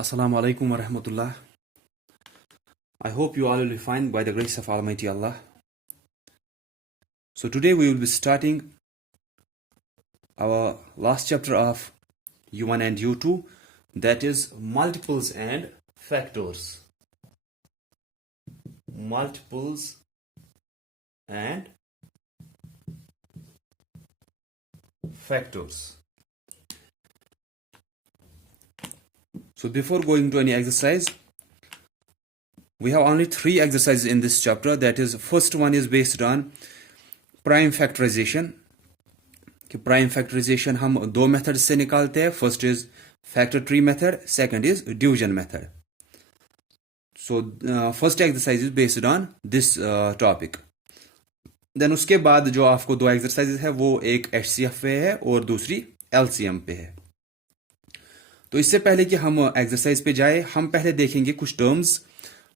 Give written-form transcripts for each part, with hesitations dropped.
Assalamu alaikum wa rahmatullah. I hope you all will be fine by the grace of Almighty Allah. So today we will be starting our last chapter of U1 and U2, that is multiples and factors. Multiples and factors. So before going to any exercise, we have only 3 exercises in this chapter. That is, first one is based on prime factorization. कि prime factorization हम 2 method से निकालते हैं. First is factor tree method, second is division method. So first exercise is based on this topic. Then उसके बाद जो आपको 2 exercises है वो एक HCF पे है और दूसरी LCM पे है. तो इससे पहले कि हम एक्सरसाइज पे जाए, हम पहले देखेंगे कुछ टर्म्स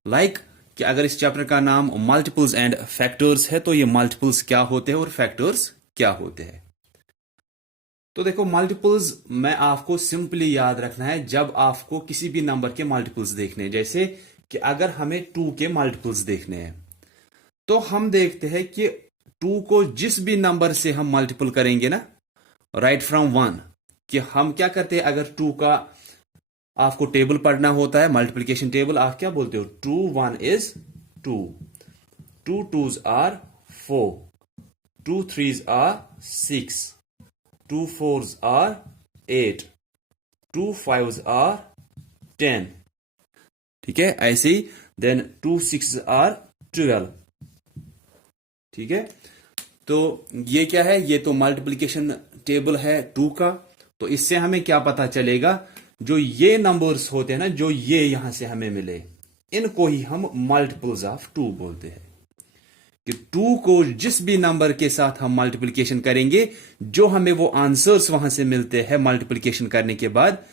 लाइक कि अगर इस चैप्टर का नाम मल्टीपल्स एंड फैक्टर्स है तो ये मल्टीपल्स क्या होते हैं और फैक्टर्स क्या होते हैं. तो देखो, मल्टीपल्स में आपको सिंपली याद रखना है जब आपको किसी भी नंबर के मल्टीपल्स देखने हैं. जैसे कि अगर हमें 2 के मल्टीपल्स देखने हैं तो हम देखते हैं कि 2 को जिस भी नंबर से हम मल्टीपल करेंगे ना, राइट फ्रॉम 1, कि हम क्या करते हैं, अगर 2 का आपको टेबल पढ़ना होता है, मल्टीप्लिकेशन टेबल, आप क्या बोलते हो? 2 1 is 2, 2 2s are 4, 2 3s are 6, 2 4s are 8, 2 5s are 10. ठीक है, ऐसे ही देन 2 6s are 12. ठीक है, तो ये क्या है? ये तो मल्टीप्लिकेशन टेबल है 2 का. तो इससे हमें क्या पता चलेगा? जो ये नंबर्स होते हैं ना, जो ये यहां से हमें मिले, इनको ही हम मल्टीपल्स ऑफ 2 बोलते हैं. कि 2 को जिस भी नंबर के साथ हम मल्टीप्लिकेशन करेंगे, जो हमें वो आंसर्स वहां से मिलते हैं मल्टीप्लिकेशन करने के बाद,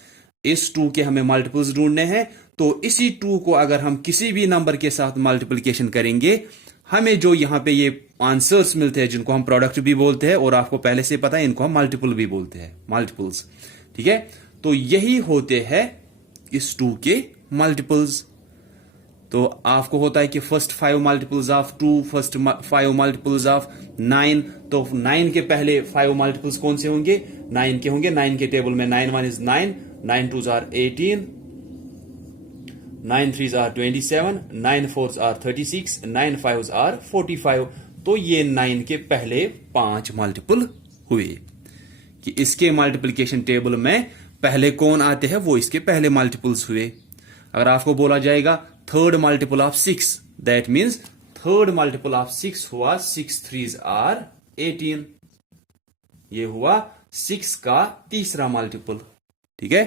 इस 2 के हमें मल्टीपल्स ढूंढने हैं. तो इसी 2 को अगर हम किसी भी नंबर के साथ मल्टीप्लिकेशन करेंगे, हमें जो यहां पे ये आंसर्स मिलते हैं, जिनको हम प्रोडक्ट भी बोलते हैं और आपको पहले से पता है इनको हम मल्टीपल भी बोलते हैं, मल्टीपल्स. ठीक है, तो यही होते हैं इस 2 के मल्टीपल्स. तो आपको होता है कि first 5 multiples of 2, first 5 multiples of 9. तो 9 के पहले 5 मल्टीपल्स कौन से होंगे? 9 के होंगे. 9 के टेबल में 9 1 is 9, 9 2s are 18, 9 3s are 27, 9 4s are 36, 9 5s are 45. तो ये 9 के पहले 5 मल्टीपल हुए. कि इसके मल्टीप्लिकेशन टेबल में पहले कौन आते हैं, वो इसके पहले मल्टीपल्स हुए. अगर आपको बोला जाएगा third multiple of 6, that means third multiple of 6 हुआ 6 3s are 18. ये हुआ 6 का तीसरा मल्टीपल. ठीक है,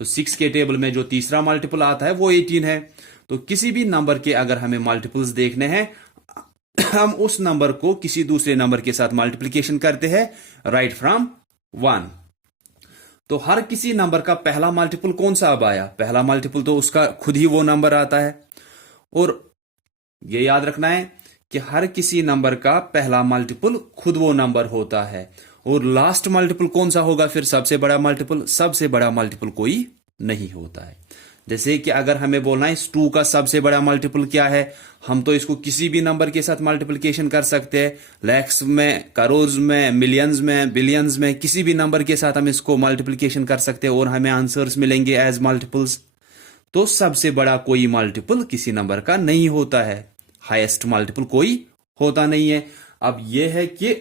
तो 6 के टेबल में जो तीसरा मल्टीपल आता है वो 18 है. तो किसी भी नंबर के अगर हमें मल्टीपल्स देखने हैं, हम उस नंबर को किसी दूसरे नंबर के साथ मल्टीप्लिकेशन करते हैं राइट फ्रॉम 1. तो हर किसी नंबर का पहला मल्टीपल कौन सा अब आया? पहला मल्टीपल तो उसका खुद ही वो नंबर आता है. और ये याद रखना है कि हर किसी नंबर का पहला मल्टीपल खुद वो नंबर होता है. और लास्ट मल्टीपल कौन सा होगा फिर? सबसे बड़ा मल्टीपल. सबसे बड़ा मल्टीपल कोई नहीं होता है. जैसे कि अगर हमें बोलना है इस 2 का सबसे बड़ा मल्टीपल क्या है, हम तो इसको किसी भी नंबर के साथ मल्टीप्लिकेशन कर सकते हैं. लैक्स में, करोड़ में, मिलियंस में, बिलियंस में, किसी भी नंबर के साथ हम इसको मल्टीप्लिकेशन कर सकते हैं और हमें आंसर्स मिलेंगे एज मल्टीपल्स. तो सबसे बड़ा कोई मल्टीपल किसी नंबर का नहीं होता है. हाईएस्ट मल्टीपल कोई होता नहीं है. अब यह है कि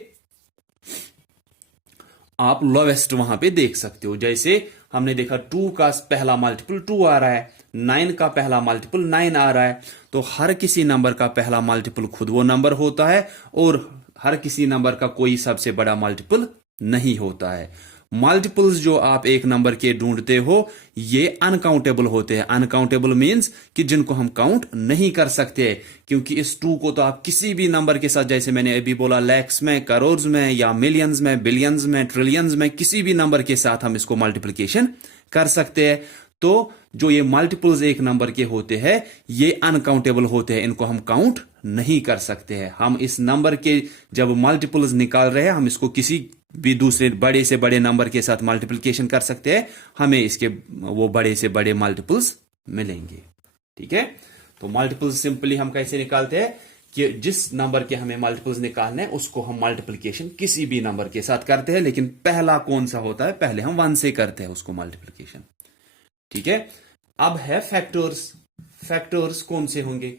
आप लोवेस्ट वहां पे देख सकते हो. जैसे हमने देखा 2 का पहला मल्टीपल 2 आ रहा है, 9 का पहला मल्टीपल 9 आ रहा है. तो हर किसी नंबर का पहला मल्टीपल खुद वो नंबर होता है और हर किसी नंबर का कोई सबसे बड़ा मल्टीपल नहीं होता है. मल्टीपल्स जो आप एक नंबर के ढूंढते हो, ये अनकाउंटेबल होते हैं. अनकाउंटेबल मींस कि जिनको हम काउंट नहीं कर सकते, क्योंकि इस 2 को तो आप किसी भी नंबर के साथ, जैसे मैंने अभी बोला, लैक्स में, करोड़ में, या मिलियंस में, बिलियंस में, ट्रिलियंस में, किसी भी नंबर के साथ हम इसको मल्टीप्लिकेशन कर सकते हैं. तो जो ये मल्टीपल्स एक नंबर के होते हैं, ये अनकाउंटेबल होते हैं, इनको हम काउंट नहीं कर सकते हैं। हम इस नंबर के जब मल्टीपल्स निकाल रहे हैं, हम इसको किसी भी दूसरे बड़े से बड़े नंबर के साथ मल्टीप्लिकेशन कर सकते हैं, हमें इसके वो बड़े से बड़े मल्टीपल्स मिलेंगे। ठीक है, तो मल्टीपल्स सिंपली हम कैसे निकालते हैं कि जिस नंबर के हमें मल्टीपल्स निकालने हैं उसको हम मल्टीप्लिकेशन किसी भी नंबर के साथ करते हैं, लेकिन पहला कौन सा होता है, पहले हम 1 से करते हैं उसको मल्टीप्लिकेशन। ठीक है, अब है फैक्टर्स। फैक्टर्स कौन से होंगे?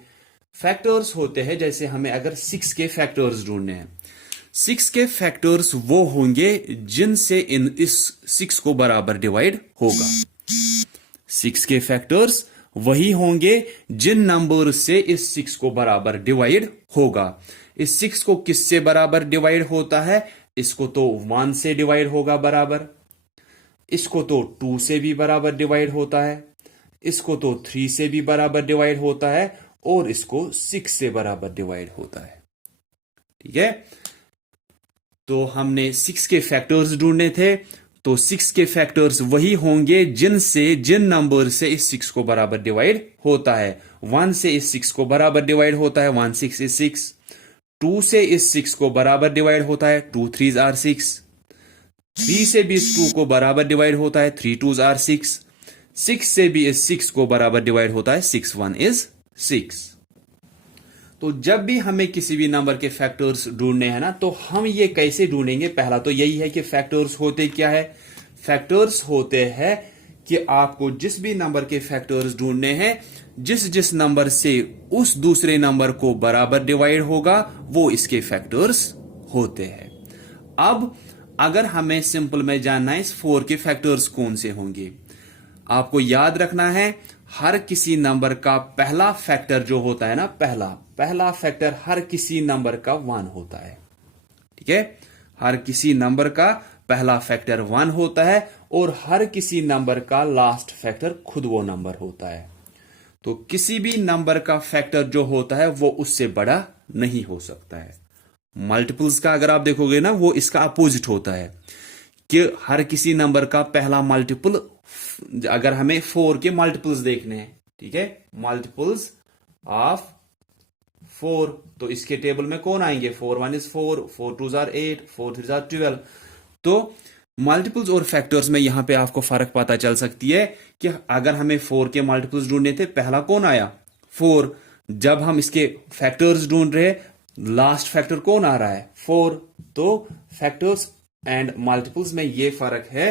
फैक्टर्स होते हैं जैसे हमें अगर 6 के फैक्टर्स ढूंढने हैं, 6 के फैक्टर्स वो होंगे जिनसे इस 6 को बराबर डिवाइड होगा। 6 के फैक्टर्स वही होंगे जिन नंबर से इस 6 को बराबर डिवाइड होगा। इस 6 को किससे बराबर डिवाइड होता है? इसको तो 1 से डिवाइड होगा बराबर, इसको तो 2 से भी बराबर डिवाइड होता है, इसको तो 3 से भी बराबर डिवाइड होता है, और इसको 6 से बराबर डिवाइड होता है। ठीक है, तो हमने 6 के फैक्टर्स ढूंढने थे, तो 6 के फैक्टर्स वही होंगे जिन नंबर से इस 6 को बराबर डिवाइड होता है। 1 से इस 6 को बराबर डिवाइड होता है, 1 6 is 6। 2 से इस 6 को बराबर डिवाइड होता है, 2 3s are 6। 3 से भी इस 2 को बराबर डिवाइड होता है, 3 2s are 6। 6 से भी इस 6 को बराबर डिवाइड होता है, 6 1 is 6। तो जब भी हमें किसी भी नंबर के फैक्टर्स ढूंढने हैं ना, तो हम ये कैसे ढूंढेंगे? पहला तो यही है कि फैक्टर्स होते क्या है। फैक्टर्स होते हैं कि आपको जिस भी नंबर के फैक्टर्स ढूंढने हैं, जिस नंबर से उस दूसरे नंबर को बराबर डिवाइड होगा, वो इसके फैक्टर्स होते हैं। अब अगर हमें सिंपल में जानना है इस 4 के फैक्टर्स कौन से होंगे, आपको याद रखना है हर किसी नंबर का पहला फैक्टर जो होता है ना, पहला फैक्टर हर किसी नंबर का 1 होता है। ठीक है, हर किसी नंबर का पहला फैक्टर 1 होता है, और हर किसी नंबर का लास्ट फैक्टर खुद वो नंबर होता है। तो किसी भी नंबर का फैक्टर जो होता है वो उससे बड़ा नहीं हो सकता है। मल्टीपल्स का अगर आप देखोगे ना, वो इसका अपोजिट होता है कि हर किसी नंबर का पहला मल्टीपल, अगर हमें 4 के मल्टीपल्स देखने हैं, ठीक है, मल्टीपल्स ऑफ 4, तो इसके टेबल में कौन आएंगे? 4 1 is 4, 4 2s are 8, 4 3s are 12। तो मल्टीपल्स और फैक्टर्स में यहां पे आपको फर्क पता चल सकती है कि अगर हमें 4 के मल्टीपल्स ढूंढने थे, पहला कौन आया? 4। जब हम इसके फैक्टर्स ढूंढ रहे हैं, लास्ट फैक्टर कौन आ रहा है? 4। तो फैक्टर्स एंड मल्टीपल्स में ये फर्क है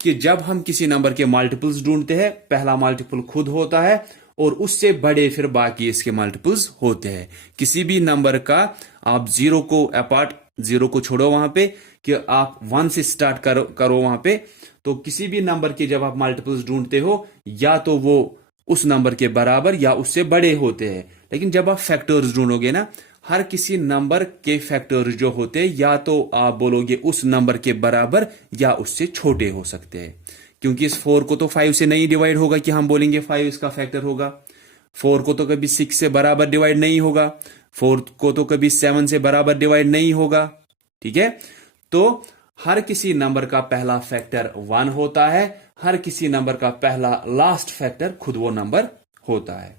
कि जब हम किसी नंबर के मल्टीपल्स ढूंढते हैं, पहला मल्टीपल खुद होता है, और उससे बड़े फिर बाकी इसके मल्टीपल्स होते हैं। किसी भी नंबर का आप 0 को छोड़ो वहां पे, कि आप 1 से स्टार्ट करो वहां पे, तो किसी भी नंबर के जब आप मल्टीपल्स ढूंढते हो, या तो वो उस नंबर के बराबर या उससे बड़े होते हैं। लेकिन जब आप फैक्टर्स ढूंढोगे ना, हर किसी नंबर के फैक्टर्स जो होते हैं, या तो आप बोलोगे उस नंबर के बराबर या उससे छोटे हो सकते हैं। क्योंकि इस 4 को तो 5 से नहीं डिवाइड होगा कि हम बोलेंगे 5 इसका फैक्टर होगा। 4 को तो कभी 6 से बराबर डिवाइड नहीं होगा। 4 को तो कभी 7 से बराबर डिवाइड नहीं होगा। ठीक है, तो हर किसी नंबर का पहला फैक्टर 1 होता है, हर किसी नंबर का पहला लास्ट फैक्टर खुद वो नंबर होता है।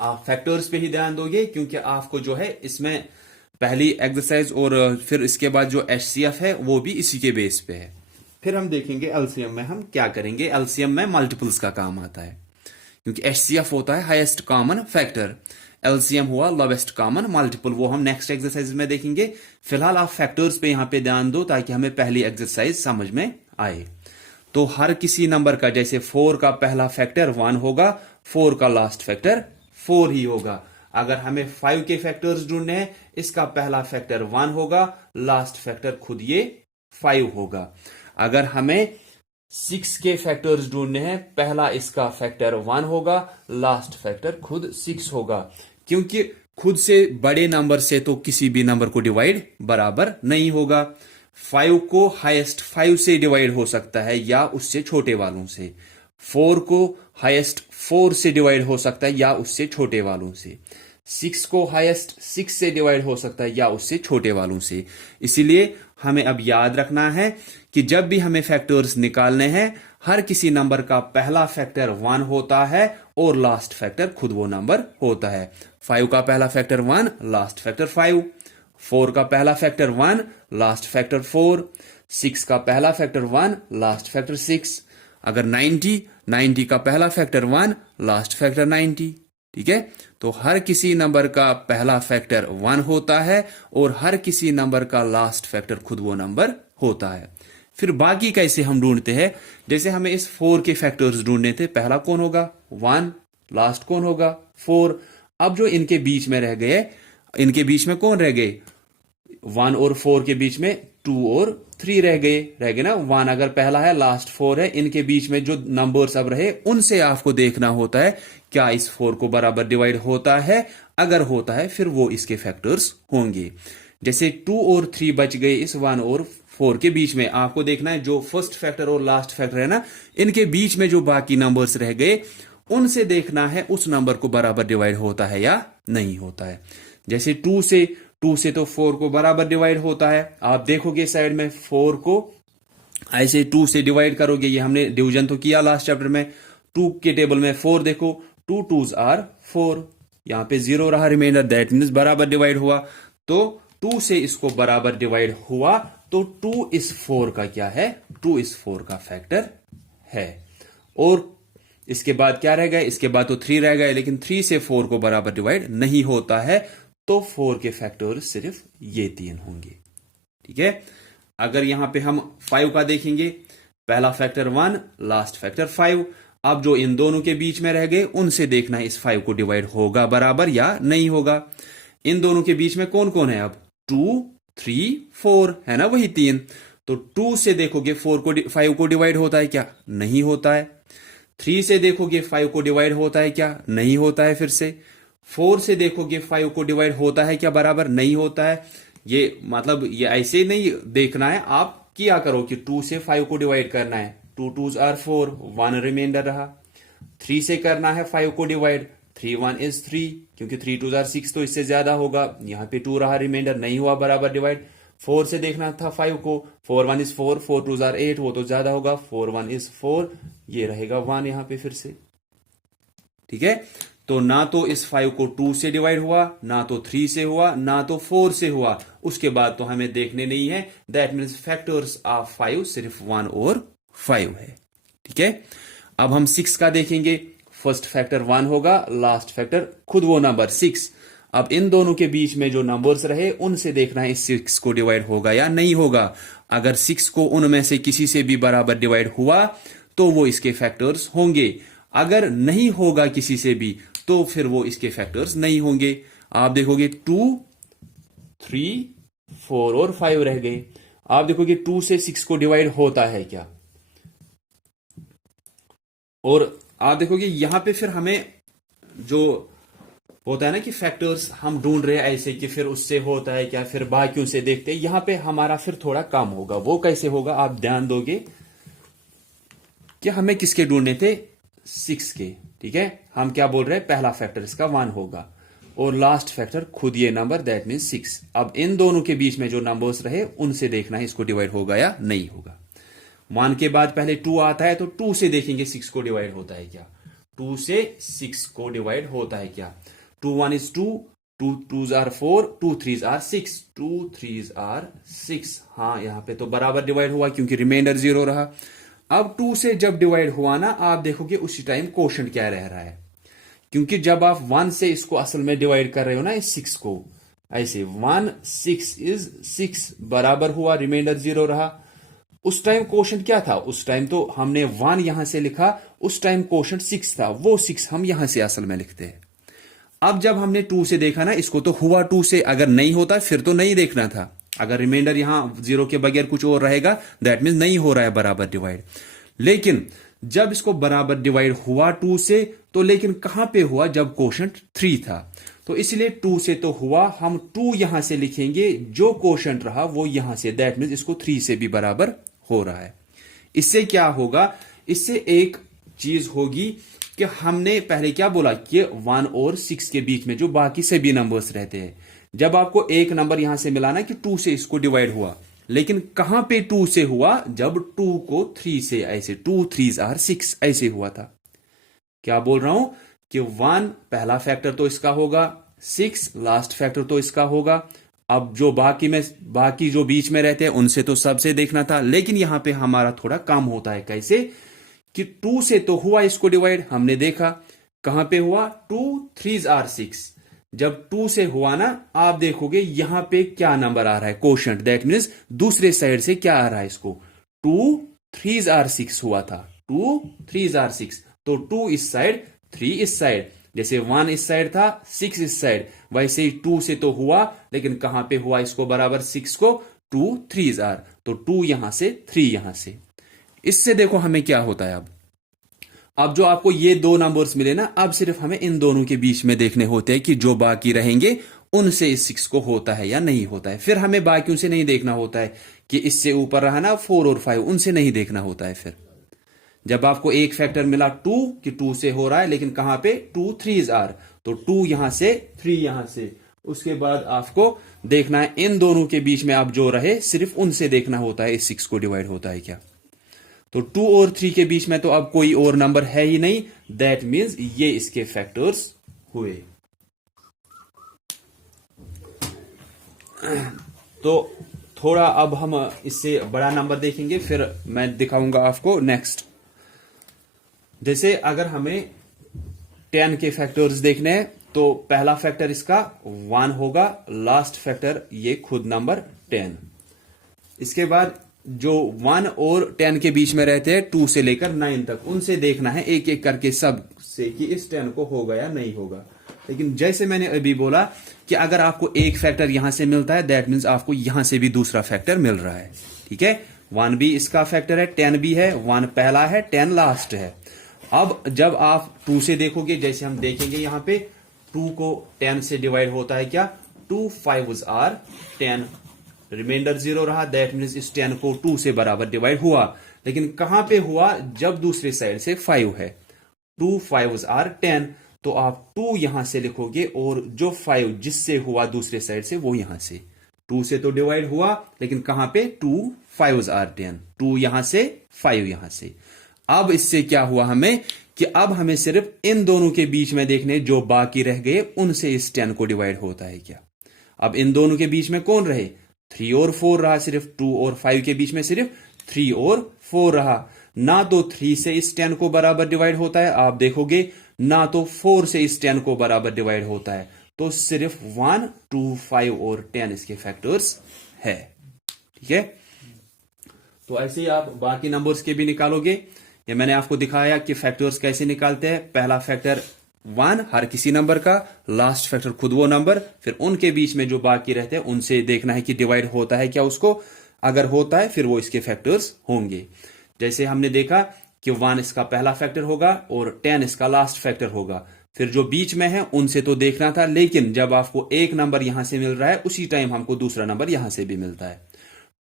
आप फैक्टर्स पे ही ध्यान दोगे, क्योंकि आपको जो है इसमें पहली एक्सरसाइज और फिर इसके बाद जो HCF है वो भी इसी के बेस पे है। फिर हम देखेंगे एलसीएम में हम क्या करेंगे। एलसीएम में मल्टीपल्स का काम आता है, क्योंकि HCF होता है हाईएस्ट कॉमन फैक्टर, एलसीएम हुआ लोवेस्ट कॉमन मल्टीपल, वो हम नेक्स्ट एक्सरसाइज में देखेंगे। फिलहाल आप फैक्टर्स पे यहां पे ध्यान दो ताकि हमें पहली एक्सरसाइज समझ में आए। तो हर किसी नंबर का, जैसे 4 का पहला फैक्टर 1 होगा, 4 का लास्ट फैक्टर 4 ही होगा। अगर हमें 5 के फैक्टर्स ढूंढने हैं, इसका पहला फैक्टर 1 होगा, लास्ट फैक्टर खुद ये 5 होगा। अगर हमें 6 के फैक्टर्स ढूंढने हैं, पहला इसका फैक्टर 1 होगा, लास्ट फैक्टर खुद 6 होगा। क्योंकि खुद से बड़े नंबर से तो किसी भी नंबर को डिवाइड बराबर नहीं होगा। 5 को हाईएस्ट 5 से डिवाइड हो सकता है या उससे छोटे वालों से। 4 को हाईएस्ट 4 से डिवाइड हो सकता है या उससे छोटे वालों से। 6 को हाईएस्ट 6 से डिवाइड हो सकता है या उससे छोटे वालों से। इसीलिए हमें अब याद रखना है कि जब भी हमें फैक्टर्स निकालने हैं, हर किसी नंबर का पहला फैक्टर 1 होता है और लास्ट फैक्टर खुद वो नंबर होता है। 5 का पहला फैक्टर 1, लास्ट फैक्टर 5। 4 का पहला फैक्टर 1, लास्ट फैक्टर 4। 6 का पहला फैक्टर 1, लास्ट फैक्टर 6। अगर 90 का पहला फैक्टर 1, लास्ट फैक्टर 90। ठीक है, तो हर किसी नंबर का पहला फैक्टर 1 होता है और हर किसी नंबर का लास्ट फैक्टर खुद वो नंबर होता है। फिर बाकी कैसे हम ढूंढते हैं, जैसे हमें इस 4 के फैक्टर्स ढूंढने थे, पहला कौन होगा 1, लास्ट कौन होगा 4। अब जो इनके बीच में रह गए, इनके बीच में कौन रह गए, 1 और 4 के बीच में 2 और 3 रह गए ना। 1 अगर पहला है, लास्ट 4 है, इनके बीच में जो नंबर्स अब रहे उनसे आपको देखना होता है क्या इस 4 को बराबर डिवाइड होता है। अगर होता है फिर वो इसके फैक्टर्स होंगे। जैसे 2 और 3 बच गए इस 1 और 4 के बीच में, आपको देखना है जो फर्स्ट फैक्टर और लास्ट फैक्टर है ना, इनके बीच में जो बाकी नंबर्स रह गए उनसे देखना है उस नंबर को बराबर डिवाइड होता है या नहीं होता है। जैसे 2 से तो 4 को बराबर डिवाइड होता है। आप देखोगे साइड में 4 को ऐसे 2 से डिवाइड करोगे, ये हमने डिवीजन तो किया लास्ट चैप्टर में। 2 के टेबल में 4 देखो, 2 2s आर 4, यहां पे 0 रहा रिमाइंडर, दैट मीन्स बराबर डिवाइड हुआ। तो 2 से इसको बराबर डिवाइड हुआ तो 2 इस 4 का क्या है, 2 इस 4 का फैक्टर है। और इसके बाद क्या रह गए, इसके बाद तो 3 रह गए, लेकिन 3 से 4 को बराबर डिवाइड नहीं होता है, तो 4 के फैक्टर सिर्फ ये 3 होंगे। ठीक है, अगर यहां पे हम 5 का देखेंगे, पहला फैक्टर 1, लास्ट फैक्टर 5। अब जो इन दोनों के बीच में रह गए उनसे देखना है इस 5 को डिवाइड होगा बराबर या नहीं होगा। इन दोनों के बीच में कौन कौन है, अब 2 3 4 है ना, वही 3। तो 2 से देखोगे 5 को डिवाइड होता है क्या, नहीं होता है। 3 से देखोगे 5 को डिवाइड होता है क्या, नहीं होता है। फिर से 4 से देखोगे 5 को डिवाइड होता है क्या, बराबर नहीं होता है। ये मतलब ये ऐसे नहीं देखना है, आप किया करो कि 2 से 5 को डिवाइड करना है, 2 2s आर 4, 1 रिमाइंडर रहा। 3 से करना है 5 को डिवाइड, 3 1 इज 3, क्योंकि 3 2s आर 6 तो इससे ज्यादा होगा, यहां पे 2 रहा रिमाइंडर, नहीं हुआ बराबर डिवाइड। 4 से देखना था 5 को, 4 1 इज 4, 4 2s आर 8, वो तो ज्यादा होगा, 4 1 इज 4, ये रहेगा 1 यहां पे फिर से। ठीक है, तो ना तो इस 5 को 2 से डिवाइड हुआ, ना तो 3 से हुआ, ना तो 4 से हुआ। उसके बाद तो हमें देखने नहीं है, दैट मीन्स फैक्टर्स ऑफ 5 सिर्फ 1 और 5 है। ठीक है, अब हम 6 का देखेंगे। फर्स्ट फैक्टर 1 होगा, लास्ट फैक्टर खुद वो नंबर 6। अब इन दोनों के बीच में जो नंबर्स रहे उनसे देखना है इस 6 को डिवाइड होगा या नहीं होगा। अगर 6 को उनमें से किसी से भी बराबर डिवाइड हुआ तो वो इसके फैक्टर्स होंगे। अगर नहीं होगा किसी से भी तो फिर वो इसके फैक्टर्स नहीं होंगे। आप देखोगे 2 3 4 और 5 रह गए। आप देखोगे 2 से 6 को डिवाइड होता है क्या, और आप देखोगे यहां पे फिर हमें जो होता है ना कि फैक्टर्स हम ढूंढ रहे हैं ऐसे कि फिर उससे होता है क्या, फिर बाकियों से देखते हैं, यहां पे हमारा फिर थोड़ा कम होगा। वो कैसे होगा, आप ध्यान दोगे कि हमें किसके ढूंढने थे, 6 के। ठीक है, हम क्या बोल रहे हैं, पहला फैक्टर इसका 1 होगा और लास्ट फैक्टर खुद ये नंबर, दैट मीन 6। अब इन दोनों के बीच में जो नंबर्स रहे उनसे देखना है इसको डिवाइड होगा या नहीं होगा। 1 के बाद पहले 2 आता है, तो 2 से देखेंगे 6 को डिवाइड होता है क्या, 2 से 6 को डिवाइड होता है क्या। 2 1 is 2, 2 2s are 4, 2 3s are 6, 2 3s are 6। हाँ, यहां पे तो बराबर डिवाइड हुआ क्योंकि रिमाइंडर 0 रहा। अब 2 से जब डिवाइड हुआ ना, आप देखोगे उसी टाइम कोशेंट क्या रह रहा है, क्योंकि जब आप 1 से इसको असल में डिवाइड कर रहे हो ना इस 6 को, ऐसे 1 6 इज 6 बराबर हुआ, रिमाइंडर 0 रहा। उस टाइम कोशेंट क्या था, उस टाइम तो हमने 1 यहां से लिखा, उस टाइम कोशेंट 6 था, वो 6 हम यहां से असल में लिखते हैं। अब जब हमने 2 से देखा ना इसको, तो हुआ 2 से, अगर नहीं होता फिर तो नहीं देखना था। अगर रिमाइंडर यहां 0 के बगैर कुछ और रहेगा, दैट मीन्स नहीं हो रहा है बराबर डिवाइड। लेकिन जब इसको बराबर डिवाइड हुआ 2 से, तो लेकिन कहां पे हुआ, जब कोशेंट 3 था। तो इसलिए 2 से तो हुआ, हम 2 यहां से लिखेंगे, जो कोशेंट रहा वो यहां से, दैट मीन्स इसको 3 से भी बराबर हो रहा है। इससे क्या होगा, इससे एक चीज होगी कि हमने पहले क्या बोला कि 1 और 6 के बीच में जो बाकी सभी नंबर्स रहते हैं, जब आपको एक नंबर यहां से मिला ना कि 2 से इसको डिवाइड हुआ, लेकिन कहां पे 2 से हुआ, जब 2 को 3 से, ऐसे 2 3s are 6 ऐसे हुआ था। क्या बोल रहा हूं कि 1 पहला फैक्टर तो इसका होगा, 6 लास्ट फैक्टर तो इसका होगा। अब जो बाकी जो बीच में रहते हैं उनसे तो सबसे देखना था, लेकिन यहां पे हमारा थोड़ा काम होता है। कैसे कि 2 से तो हुआ इसको डिवाइड, हमने देखा कहां पे हुआ, 2 3s are 6। जब 2 से हुआ ना, आप देखोगे यहां पे क्या नंबर आ रहा है, कोशेंट, दैट मीन्स दूसरे साइड से क्या आ रहा है इसको, 2 3s are 6 हुआ था, 2 3s are 6, तो 2 इस साइड 3 इस साइड, जैसे 1 इस साइड था 6 इस साइड, वैसे ही 2 से तो हुआ, लेकिन कहां पे हुआ इसको बराबर 6 को, 2 3s are, तो 2 यहां से 3 यहां से। इससे देखो हमें क्या होता है, अब जो आपको ये दो नंबर्स मिले ना, अब सिर्फ हमें इन दोनों के बीच में देखने होते हैं कि जो बाकी रहेंगे उनसे इस 6 को होता है या नहीं होता है। फिर हमें बाकियों से नहीं देखना होता है कि इससे ऊपर रहा ना 4 और 5, उनसे नहीं देखना होता है। फिर जब आपको एक फैक्टर मिला 2 कि 2 से हो रहा है, लेकिन कहां पे 2 3s are, तो 2 यहां से 3 यहां से, उसके बाद आपको देखना है इन दोनों के बीच में अब जो रहे सिर्फ उनसे देखना होता है इस 6 को डिवाइड होता है क्या। तो 2 और 3 के बीच में तो अब कोई और नंबर है ही नहीं, दैट मीन्स ये इसके फैक्टर्स हुए। तो थोड़ा अब हम इससे बड़ा नंबर देखेंगे, फिर मैं दिखाऊंगा आपको नेक्स्ट। जैसे अगर हमें 10 के फैक्टर्स देखने हैं, तो पहला फैक्टर इसका 1 होगा, लास्ट फैक्टर ये खुद नंबर 10। इसके बाद जो 1 और 10 के बीच में रहते हैं 2 से लेकर 9 तक, उनसे देखना है एक एक करके सब से कि इस 10 को होगा या नहीं होगा। लेकिन जैसे मैंने अभी बोला कि अगर आपको एक फैक्टर यहां से मिलता है, दैट मीन्स आपको यहां से भी दूसरा फैक्टर मिल रहा है। ठीक है, 1 भी इसका फैक्टर है, 10 भी है, 1 पहला है, 10 लास्ट है। अब जब आप 2 से देखोगे, जैसे हम देखेंगे यहां पे 2 को 10 से डिवाइड होता है क्या, 2 5s are 10, रिमाइंडर 0 रहा, दैट मीन्स इस 10 को 2 से बराबर डिवाइड हुआ। लेकिन कहां पे हुआ, जब दूसरे साइड से 5 है, 2 5s are 10, तो आप 2 यहां से लिखोगे और जो 5 जिससे हुआ दूसरे साइड से वो यहां से, 2 से तो डिवाइड हुआ, लेकिन कहां पे 2 5s are 10, 2 यहां से 5 यहां से। अब इससे क्या हुआ हमें कि अब हमें सिर्फ इन दोनों के बीच में देखने जो बाकी रह गए उनसे इस 10 को डिवाइड होता है क्या। अब इन दोनों के बीच में कौन रहे, 3 और 4 रहा, सिर्फ 2 और 5 के बीच में सिर्फ 3 और 4 रहा। ना तो 3 से इस 10 को बराबर डिवाइड होता है, आप देखोगे, ना तो 4 से इस 10 को बराबर डिवाइड होता है, तो सिर्फ 1 2 5 और 10 इसके फैक्टर्स है। ठीक है, तो ऐसे ही आप बाकी नंबर्स के भी निकालोगे। ये मैंने आपको दिखाया कि फैक्टर्स कैसे निकालते हैं। पहला फैक्टर 1 हर किसी नंबर का, लास्ट फैक्टर खुद वो नंबर, फिर उनके बीच में जो बाकी रहते हैं उनसे देखना है कि डिवाइड होता है क्या उसको, अगर होता है फिर वो इसके फैक्टर्स होंगे। जैसे हमने देखा कि 1 इसका पहला फैक्टर होगा और 10 इसका लास्ट फैक्टर होगा, फिर जो बीच में है उनसे तो देखना था, लेकिन जब आपको एक नंबर यहां से मिल रहा है उसी टाइम हमको दूसरा नंबर यहां से भी मिलता है।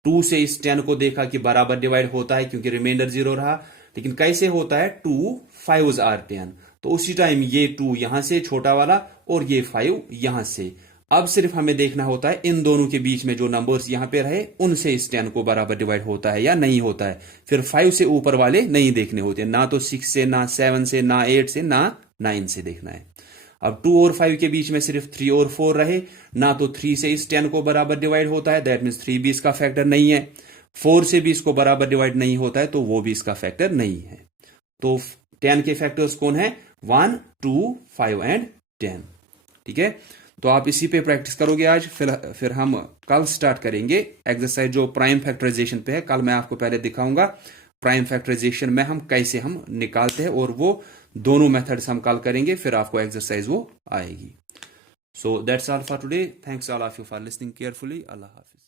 2 से इस 10 को देखा कि बराबर डिवाइड होता है क्योंकि रिमाइंडर 0 रहा, लेकिन कैसे होता है, 2 5s are 10, तो उसी टाइम ये 2 यहां से छोटा वाला और ये 5 यहां से। अब सिर्फ हमें देखना होता है इन दोनों के बीच में जो नंबर्स यहां पे रहे उनसे इस 10 को बराबर डिवाइड होता है या नहीं होता है। फिर 5 से ऊपर वाले नहीं देखने होते, ना तो 6 से, ना 7 से, ना 8 से, ना 9 से देखना है। अब 2 और 5 के बीच में सिर्फ 3 और 4 रहे, ना तो 3 से इस 10 को बराबर डिवाइड होता है, दैट मीन्स 3 भी इसका फैक्टर नहीं है, 4 से भी इसको बराबर डिवाइड नहीं होता है, तो वो भी इसका फैक्टर नहीं है। तो 10 के फैक्टर्स कौन है, 1 2 5 एंड 10। ठीक है, तो आप इसी पे प्रैक्टिस करोगे आज, फिर हम कल स्टार्ट करेंगे एक्सरसाइज जो प्राइम फैक्टराइजेशन पे है। कल मैं आपको पहले दिखाऊंगा प्राइम फैक्टराइजेशन में हम कैसे हम निकालते हैं, और वो दोनों मेथड्स हम कल करेंगे, फिर आपको एक्सरसाइज वो आएगी। So that's all for today, thanks all of you for listening carefully. Allah Hafiz.